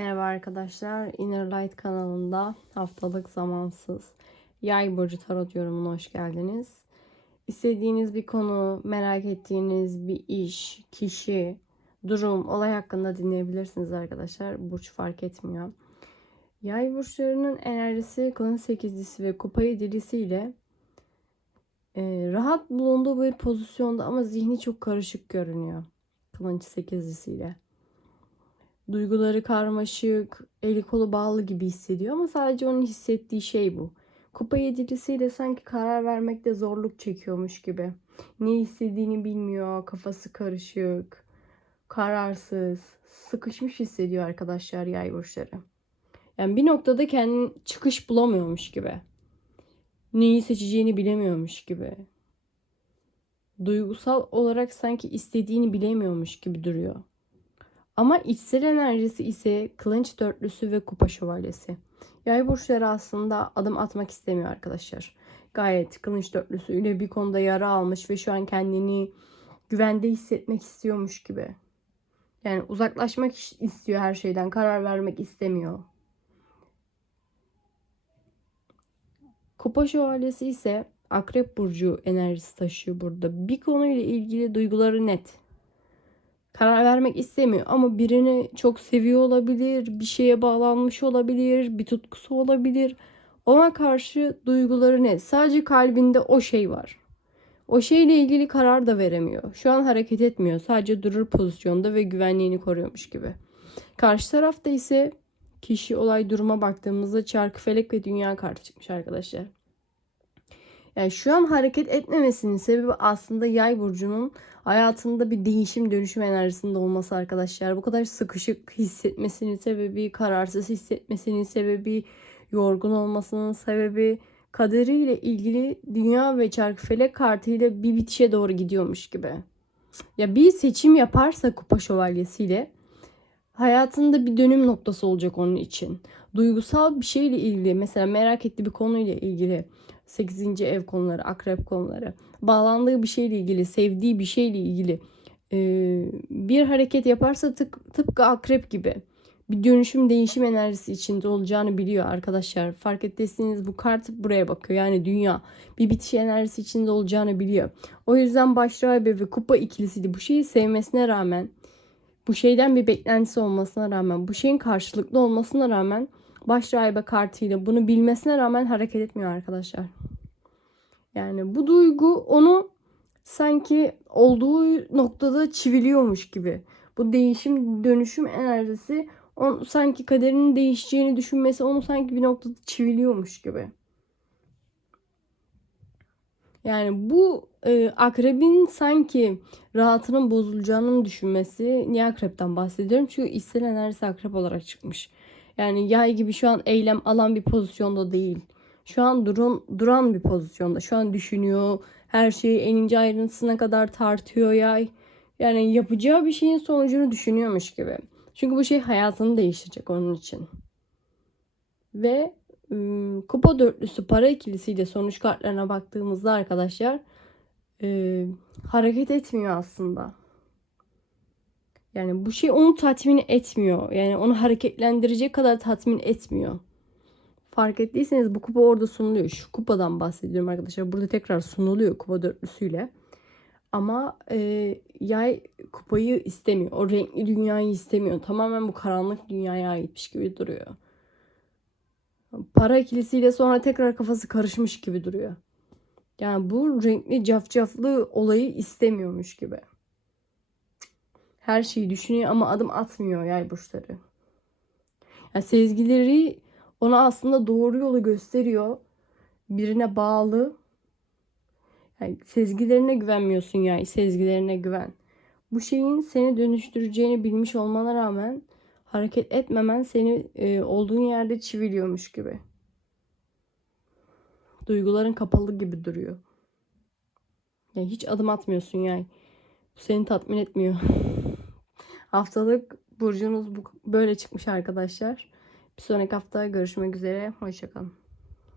Merhaba arkadaşlar. Inner Light kanalında haftalık zamansız yay burcu tarot yorumuna hoş geldiniz. İstediğiniz bir konu, merak ettiğiniz bir iş, kişi, durum, olay hakkında dinleyebilirsiniz arkadaşlar. Burç fark etmiyor. Yay burçlarının enerjisi kılıç sekizlisi ve kupa yedilisiyle e, rahat bulunduğu bir pozisyonda ama zihni çok karışık görünüyor. Kılıç sekizlisiyle duyguları karmaşık, eli kolu bağlı gibi hissediyor ama sadece onun hissettiği şey bu. Kupa yedilisiyle sanki karar vermekte zorluk çekiyormuş gibi. Ne istediğini bilmiyor, kafası karışık, kararsız, sıkışmış hissediyor arkadaşlar yay burçları. Yani bir noktada kendini çıkış bulamıyormuş gibi. Neyi seçeceğini bilemiyormuş gibi. Duygusal olarak sanki istediğini bilemiyormuş gibi duruyor. Ama içsel enerjisi ise kılıç dörtlüsü ve kupa şövalyesi. Yay burçları aslında adım atmak istemiyor arkadaşlar. Gayet kılıç dörtlüsüyle bir konuda yara almış ve şu an kendini güvende hissetmek istiyormuş gibi. Yani uzaklaşmak istiyor her şeyden, karar vermek istemiyor. Kupa şövalyesi ise akrep burcu enerjisi taşıyor burada. Bir konuyla ilgili duyguları net karar vermek istemiyor ama birini çok seviyor olabilir, bir şeye bağlanmış olabilir, bir tutkusu olabilir. Ona karşı duyguları ne? Sadece kalbinde o şey var. O şeyle ilgili karar da veremiyor. Şu an hareket etmiyor. Sadece durur pozisyonda ve güvenliğini koruyormuş gibi. Karşı tarafta ise kişi olay duruma baktığımızda çarkı felek ve dünya kartı çıkmış arkadaşlar. Yani şu an hareket etmemesinin sebebi aslında yay burcunun hayatında bir değişim dönüşüm enerjisinde olması arkadaşlar. Bu kadar sıkışık hissetmesinin sebebi, kararsız hissetmesinin sebebi, yorgun olmasının sebebi kaderiyle ilgili dünya ve çarkıfelek kartıyla bir bitişe doğru gidiyormuş gibi. Ya bir seçim yaparsa kupa şövalyesiyle hayatında bir dönüm noktası olacak onun için. Duygusal bir şeyle ilgili mesela merak ettiği bir konuyla ilgili 8. ev konuları, akrep konuları, bağlandığı bir şeyle ilgili, sevdiği bir şeyle ilgili bir hareket yaparsa tık, tıpkı akrep gibi bir dönüşüm değişim enerjisi içinde olacağını biliyor arkadaşlar. Fark ettiyseniz bu kart buraya bakıyor. Yani dünya bir bitiş enerjisi içinde olacağını biliyor. O yüzden başrahibe ve kupa ikilisiydi. Bu şeyi sevmesine rağmen bu şeyden bir beklentisi olmasına rağmen bu şeyin karşılıklı olmasına rağmen baş rahibe kartıyla bunu bilmesine rağmen hareket etmiyor arkadaşlar. Yani bu duygu onu sanki olduğu noktada çiviliyormuş gibi. Bu değişim dönüşüm enerjisi on, sanki kaderinin değişeceğini düşünmesi onu sanki bir noktada çiviliyormuş gibi. Yani bu e, akrebin sanki rahatının bozulacağını düşünmesi. Niye akrepten bahsediyorum? Çünkü içsel enerjisi akrep olarak çıkmış. Yani yay gibi şu an eylem alan bir pozisyonda değil. Şu an duran, duran bir pozisyonda. Şu an düşünüyor. Her şeyi en ince ayrıntısına kadar tartıyor yay. Yani yapacağı bir şeyin sonucunu düşünüyormuş gibi. Çünkü bu şey hayatını değiştirecek onun için. Ve ım, kupa dörtlüsü para ikilisiyle sonuç kartlarına baktığımızda arkadaşlar e, hareket etmiyor aslında. Yani bu şey onu tatmin etmiyor. Yani onu hareketlendirecek kadar tatmin etmiyor. Fark ettiyseniz bu kupa orada sunuluyor. Şu kupadan bahsediyorum arkadaşlar. Burada tekrar sunuluyor kupa dörtlüsüyle. Ama e, yay kupayı istemiyor. O renkli dünyayı istemiyor. Tamamen bu karanlık dünyaya aitmiş gibi duruyor. Para ikilisiyle sonra tekrar kafası karışmış gibi duruyor. Yani bu renkli cafcaflı olayı istemiyormuş gibi. Her şeyi düşünüyor ama adım atmıyor yay burçları. Yani sezgileri ona aslında doğru yolu gösteriyor. Birine bağlı. Yani sezgilerine güvenmiyorsun ya. Sezgilerine güven. Bu şeyin seni dönüştüreceğini bilmiş olmana rağmen hareket etmemen seni e, olduğun yerde çiviliyormuş gibi. Duyguların kapalı gibi duruyor. Yani hiç adım atmıyorsun yani. Bu seni tatmin etmiyor. Haftalık burcunuz bu, böyle çıkmış arkadaşlar. Bir sonraki hafta görüşmek üzere. Hoşçakalın.